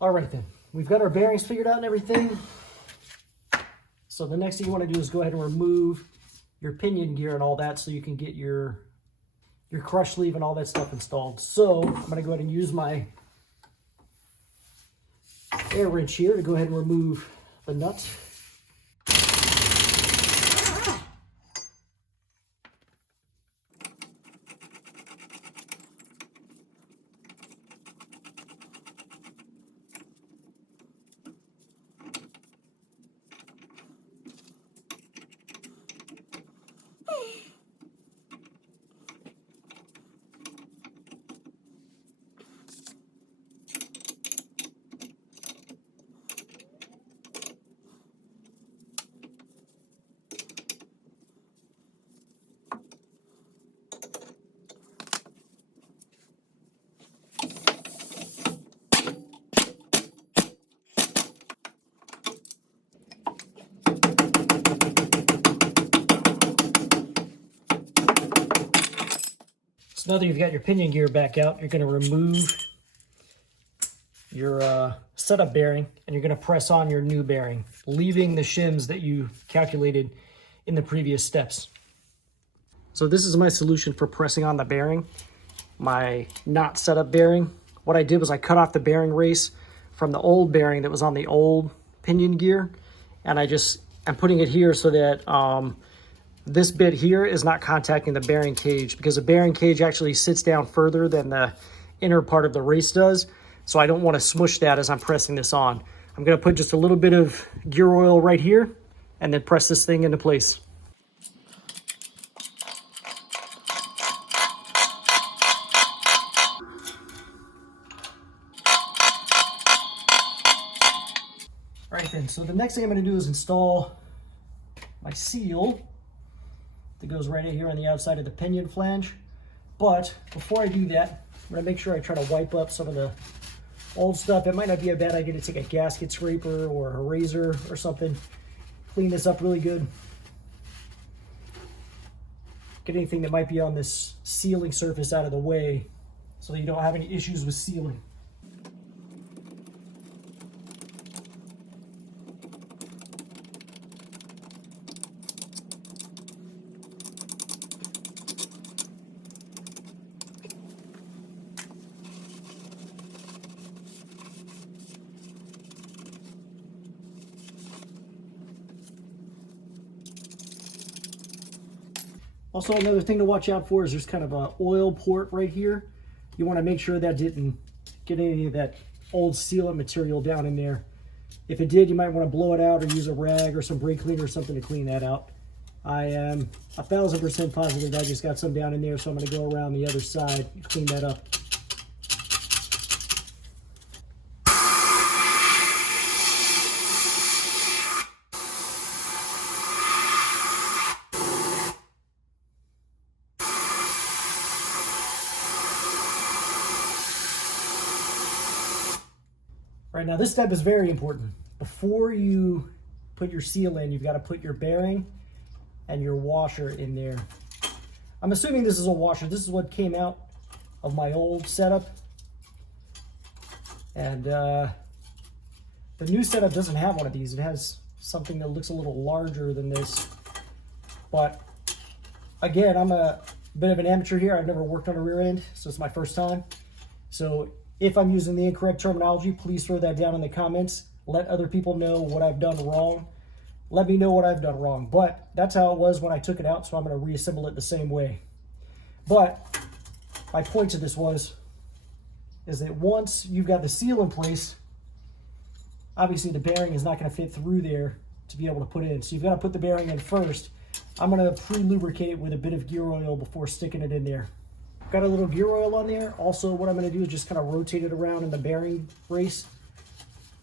All right then, we've got our bearings figured out and everything. So the next thing you want to do is go ahead and remove your pinion gear and all that so you can get your crush sleeve and all that stuff installed. So I'm going to go ahead and use my air wrench here to go ahead and remove the nut. So now that you've got your pinion gear back out, you're going to remove your setup bearing and you're going to press on your new bearing, leaving the shims that you calculated in the previous steps. So this is my solution for pressing on the bearing, my not setup bearing. What I did was I cut off the bearing race from the old bearing that was on the old pinion gear, and I'm putting it here so that this bit here is not contacting the bearing cage, because the bearing cage actually sits down further than the inner part of the race does. So I don't want to smush that as I'm pressing this on. I'm going to put just a little bit of gear oil right here and then press this thing into place. All right then, so the next thing I'm going to do is install my seal that goes right in here on the outside of the pinion flange. But before I do that, I'm going to make sure I try to wipe up some of the old stuff. It might not be a bad idea to take a gasket scraper or a razor or something, clean this up really good. Get anything that might be on this sealing surface out of the way so that you don't have any issues with sealing. Also, another thing to watch out for is there's kind of an oil port right here. You want to make sure that didn't get any of that old sealant material down in there. If it did, you might want to blow it out or use a rag or some brake cleaner or something to clean that out. I am 1000% positive I just got some down in there, so I'm going to go around the other side and clean that up. All right, now this step is very important. Before you put your seal in, you've got to put your bearing and your washer in there. I'm assuming this is a washer. This is what came out of my old setup. And the new setup doesn't have one of these. It has something that looks a little larger than this. But again, I'm a bit of an amateur here. I've never worked on a rear end, so it's my first time. So if I'm using the incorrect terminology, please throw that down in the comments. Let other people know what I've done wrong. Let me know what I've done wrong. But that's how it was when I took it out, so I'm going to reassemble it the same way. But my point to this is that once you've got the seal in place, obviously the bearing is not going to fit through there to be able to put in. So you've got to put the bearing in first. I'm going to pre-lubricate it with a bit of gear oil before sticking it in there. Got a little gear oil on there. Also, what I'm going to do is just kind of rotate it around in the bearing race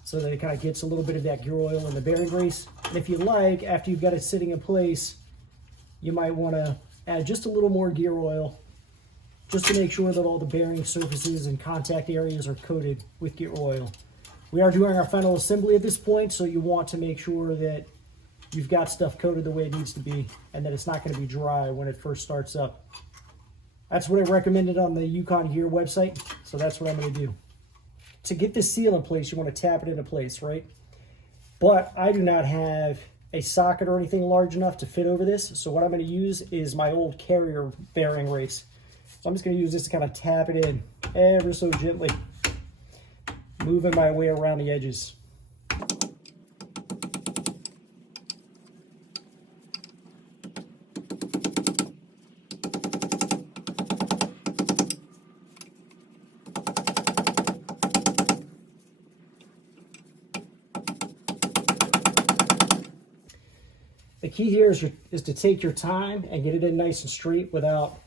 so that it kind of gets a little bit of that gear oil in the bearing race. And if you like, after you've got it sitting in place, you might want to add just a little more gear oil just to make sure that all the bearing surfaces and contact areas are coated with gear oil. We are doing our final assembly at this point, so you want to make sure that you've got stuff coated the way it needs to be and that it's not going to be dry when it first starts up. That's what I recommended on the Yukon Gear website, so that's what I'm going to do. to get this seal in place, you want to tap it into place, right? But I do not have a socket or anything large enough to fit over this. So what I'm going to use is my old carrier bearing race. So I'm just going to use this to kind of tap it in ever so gently, moving my way around the edges. The key here is to take your time and get it in nice and straight without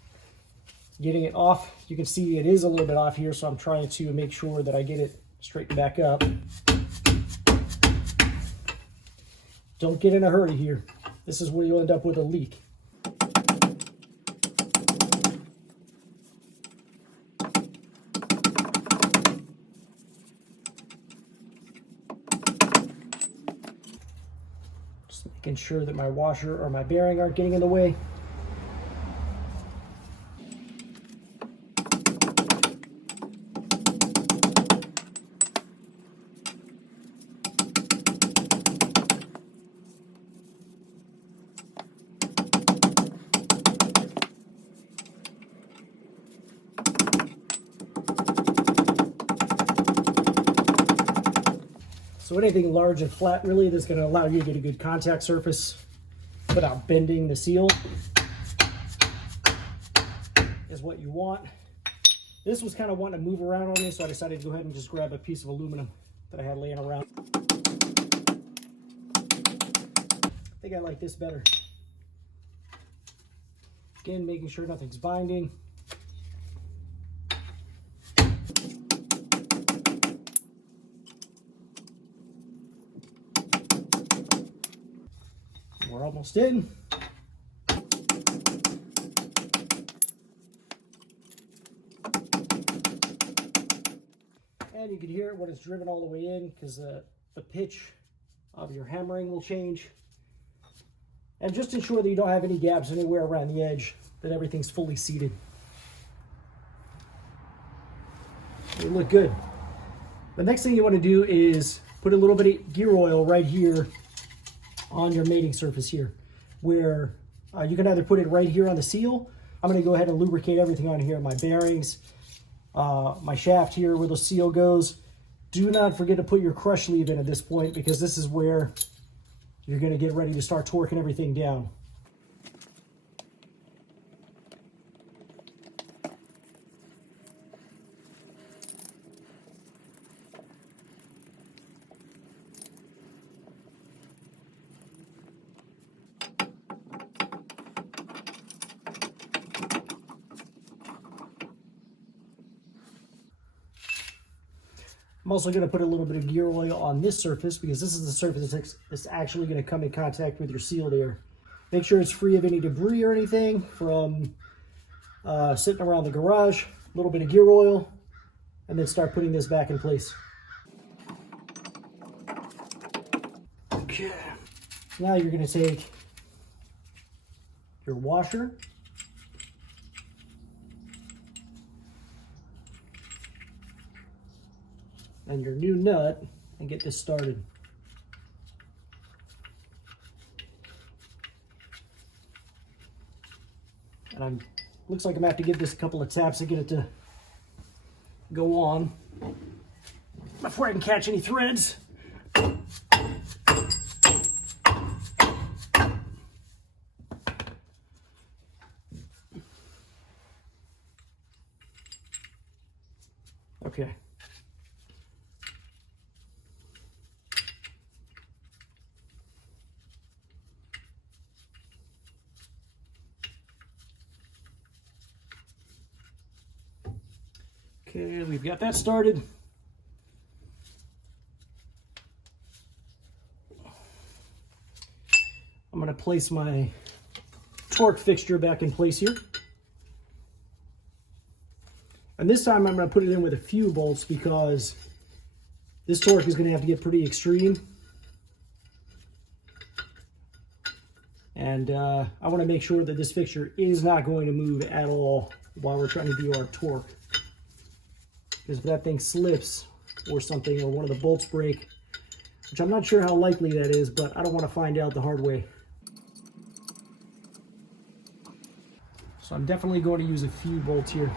getting it off. You can see it is a little bit off here, so I'm trying to make sure that I get it straightened back up. Don't get in a hurry here. This is where you'll end up with a leak. Making sure that my washer or my bearing aren't getting in the way. So anything large and flat really that's going to allow you to get a good contact surface without bending the seal is what you want. This was kind of wanting to move around on me, so I decided to go ahead and just grab a piece of aluminum that I had laying around. I think I like this better. Again, making sure nothing's binding. We're almost in. And you can hear it when it's driven all the way in, because the pitch of your hammering will change. And just ensure that you don't have any gaps anywhere around the edge, that everything's fully seated. They look good. The next thing you want to do is put a little bit of gear oil right here on your mating surface here, where you can either put it right here on the seal. I'm going to go ahead and lubricate everything on here, my bearings, my shaft here where the seal goes. Do not forget to put your crush leave in at this point, because this is where you're going to get ready to start torquing everything down. I'm also going to put a little bit of gear oil on this surface, because this is the surface that's actually going to come in contact with your seal there. Make sure it's free of any debris or anything from sitting around the garage. A little bit of gear oil, and then start putting this back in place. Okay. Now you're going to take your washer, and your new nut, and get this started. And looks like I'm gonna have to give this a couple of taps to get it to go on before I can catch any threads. Okay. Okay, we've got that started. I'm going to place my torque fixture back in place here. And this time I'm going to put it in with a few bolts, because this torque is going to have to get pretty extreme. And I want to make sure that this fixture is not going to move at all while we're trying to do our torque. Because if that thing slips, or something, or one of the bolts break, which I'm not sure how likely that is, but I don't want to find out the hard way. So I'm definitely going to use a few bolts here.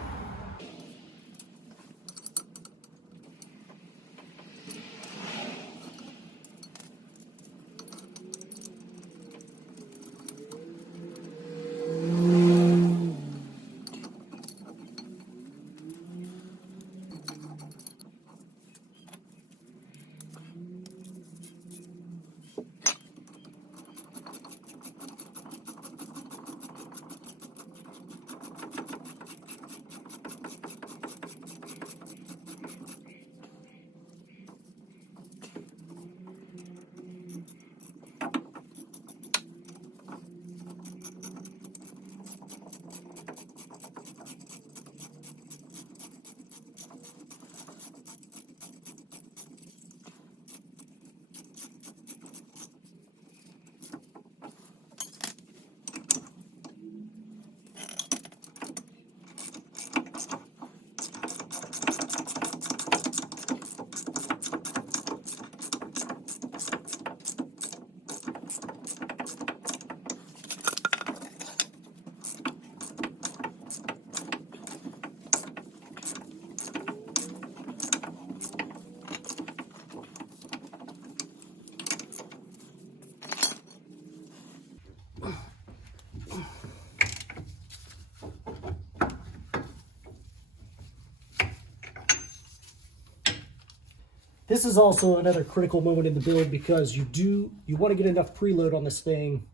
This is also another critical moment in the build because you want to get enough preload on this thing.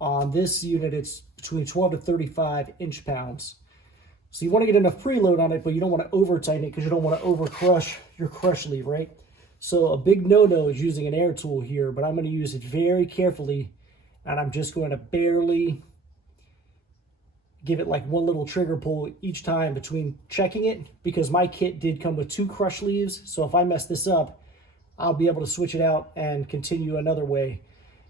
On this unit, it's between 12 to 35 inch-pounds. So you want to get enough preload on it, but you don't want to over-tighten it because you don't want to over-crush your crush sleeve, right? So a big no-no is using an air tool here, but I'm going to use it very carefully, and I'm just going to barely give it like one little trigger pull each time between checking it, because my kit did come with 2 crush sleeves. So if I mess this up, I'll be able to switch it out and continue another way.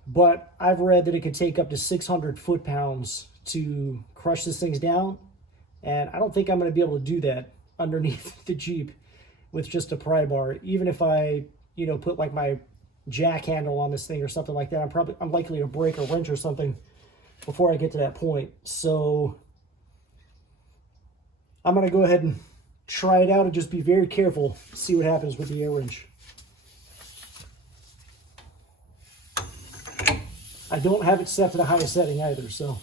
But I've read that it can take up to 600 foot-pounds to crush these things down. And I don't think I'm going to be able to do that underneath the Jeep with just a pry bar. Even if I, put like my jack handle on this thing or something like that, I'm likely to break a wrench or something before I get to that point. So I'm going to go ahead and try it out and just be very careful, see what happens with the air wrench. I don't have it set to the highest setting either, so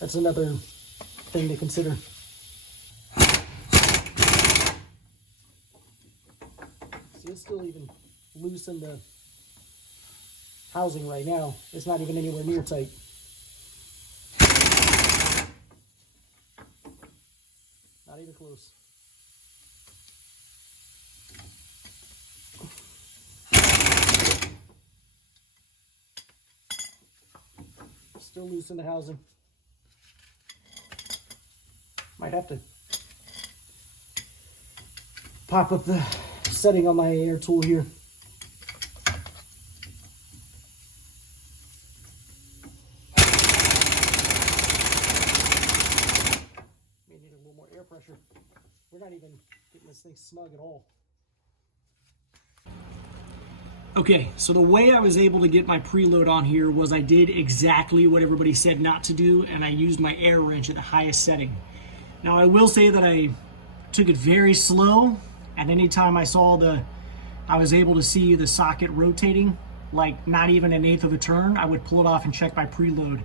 that's another thing to consider. See, it's still even loose in the housing right now. It's not even anywhere near tight. Not even close. Still loose in the housing. Might have to pop up the setting on my air tool here. May need a little more air pressure. We're not even getting this thing snug at all. Okay, so the way I was able to get my preload on here was I did exactly what everybody said not to do, and I used my air wrench at the highest setting. Now I will say that I took it very slow, and anytime I was able to see the socket rotating, like not even 1/8 of a turn, I would pull it off and check my preload.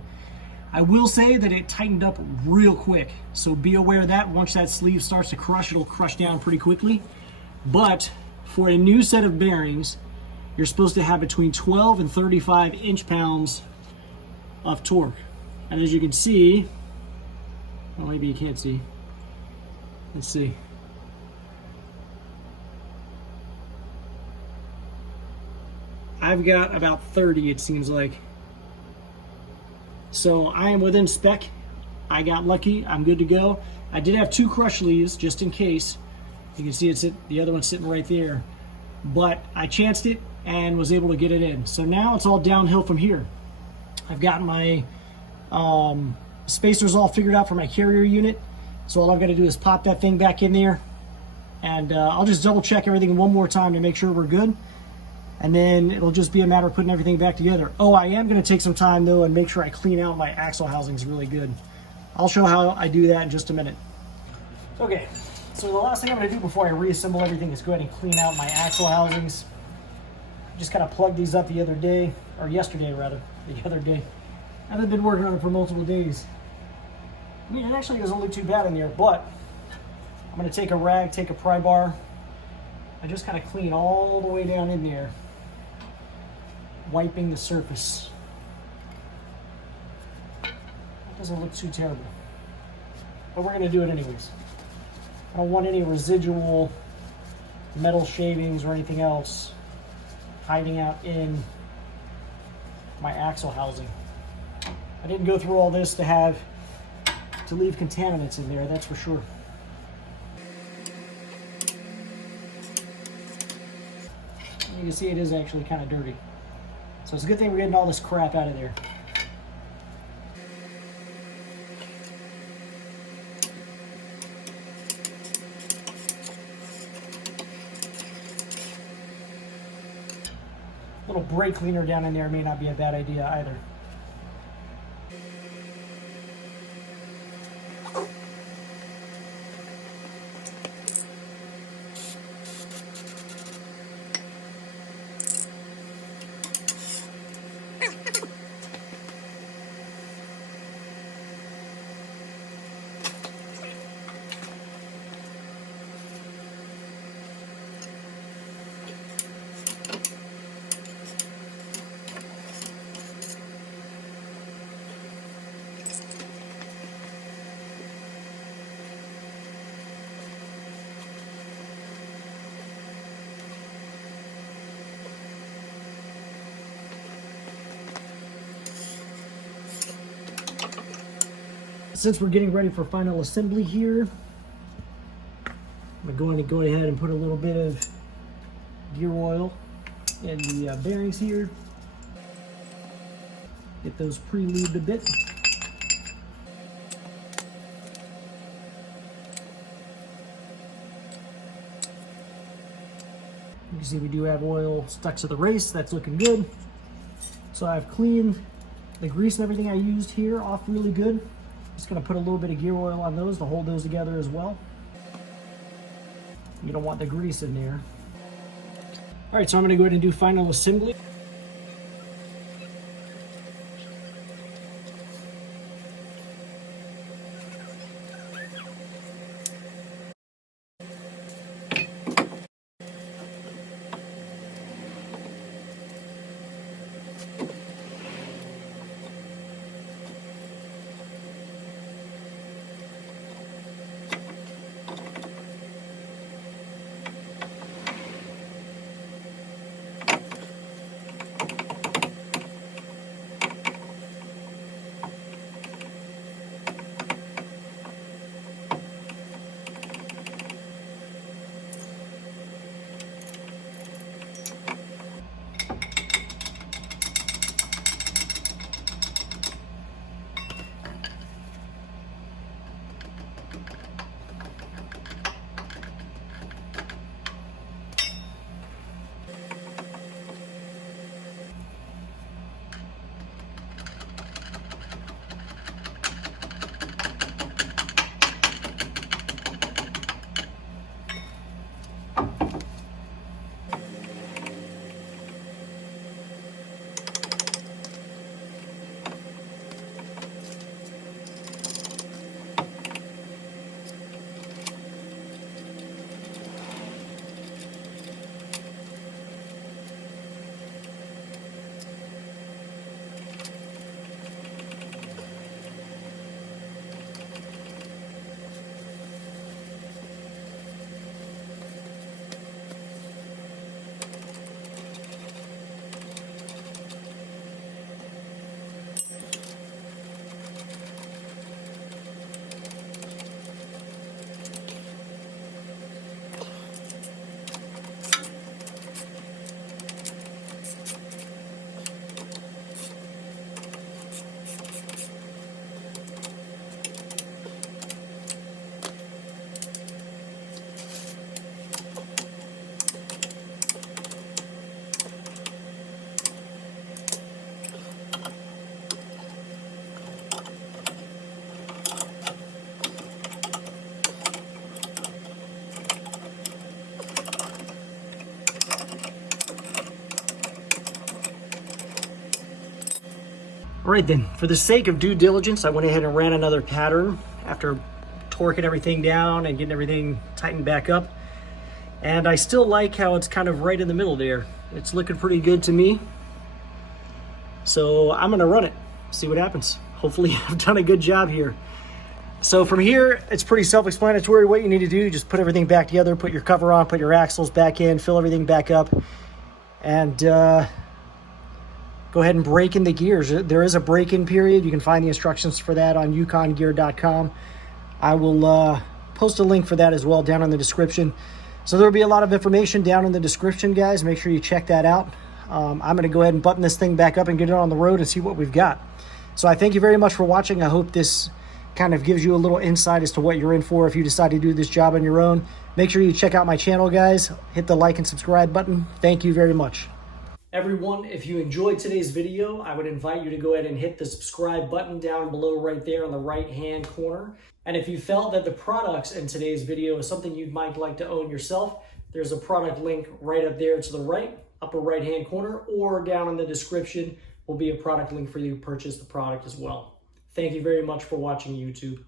I will say that it tightened up real quick, so be aware of that. Once that sleeve starts to crush, it'll crush down pretty quickly. But for a new set of bearings, you're supposed to have between 12 and 35 inch-pounds of torque. And as you can see, well, maybe you can't see. Let's see. I've got about 30, it seems like. So I am within spec. I got lucky, I'm good to go. I did have 2 crush sleeves just in case. You can see the other one's sitting right there. But I chanced it and was able to get it in. So now it's all downhill from here. I've got my spacers all figured out for my carrier unit. So all I've got to do is pop that thing back in there And I'll just double check everything one more time to make sure we're good. And then it'll just be a matter of putting everything back together. Oh, I am going to take some time though and make sure I clean out my axle housings really good. I'll show how I do that in just a minute. Okay, so the last thing I'm going to do before I reassemble everything is go ahead and clean out my axle housings. Just kind of plugged these up the other day, or yesterday rather, the other day. I haven't been working on it for multiple days. I mean, it actually doesn't look too bad in there, but I'm going to take a rag, take a pry bar, and just kind of clean all the way down in there, wiping the surface. That doesn't look too terrible, but we're going to do it anyways. I don't want any residual metal shavings or anything else hiding out in my axle housing. I didn't go through all this to leave contaminants in there, that's for sure. You can see it is actually kind of dirty. So it's a good thing we're getting all this crap out of there. A little brake cleaner down in there may not be a bad idea either. Since we're getting ready for final assembly here, I'm going to go ahead and put a little bit of gear oil in the bearings here. Get those pre-lubed a bit. You can see we do have oil stuck to the race. That's looking good. So I've cleaned the grease and everything I used here off really good. Just going to put a little bit of gear oil on those to hold those together as well. You don't want the grease in there. All right, so I'm going to go ahead and do final assembly. All right then, for the sake of due diligence, I went ahead and ran another pattern after torquing everything down and getting everything tightened back up. And I still like how it's kind of right in the middle there. It's looking pretty good to me. So I'm gonna run it, see what happens. Hopefully I've done a good job here. So from here, it's pretty self-explanatory what you need to do. Just put everything back together, put your cover on, put your axles back in, fill everything back up, and go ahead and break in the gears. There is a break-in period. You can find the instructions for that on yukongear.com. I will post a link for that as well down in the description. So there will be a lot of information down in the description, guys. Make sure you check that out. I'm going to go ahead and button this thing back up and get it on the road and see what we've got. So I thank you very much for watching. I hope this kind of gives you a little insight as to what you're in for if you decide to do this job on your own. Make sure you check out my channel, guys. Hit the like and subscribe button. Thank you very much. Everyone, if you enjoyed today's video, I would invite you to go ahead and hit the subscribe button down below right there on the right-hand corner. And if you felt that the products in today's video is something you might like to own yourself, there's a product link right up there to the right, upper right-hand corner, or down in the description will be a product link for you to purchase the product as well. Thank you very much for watching YouTube.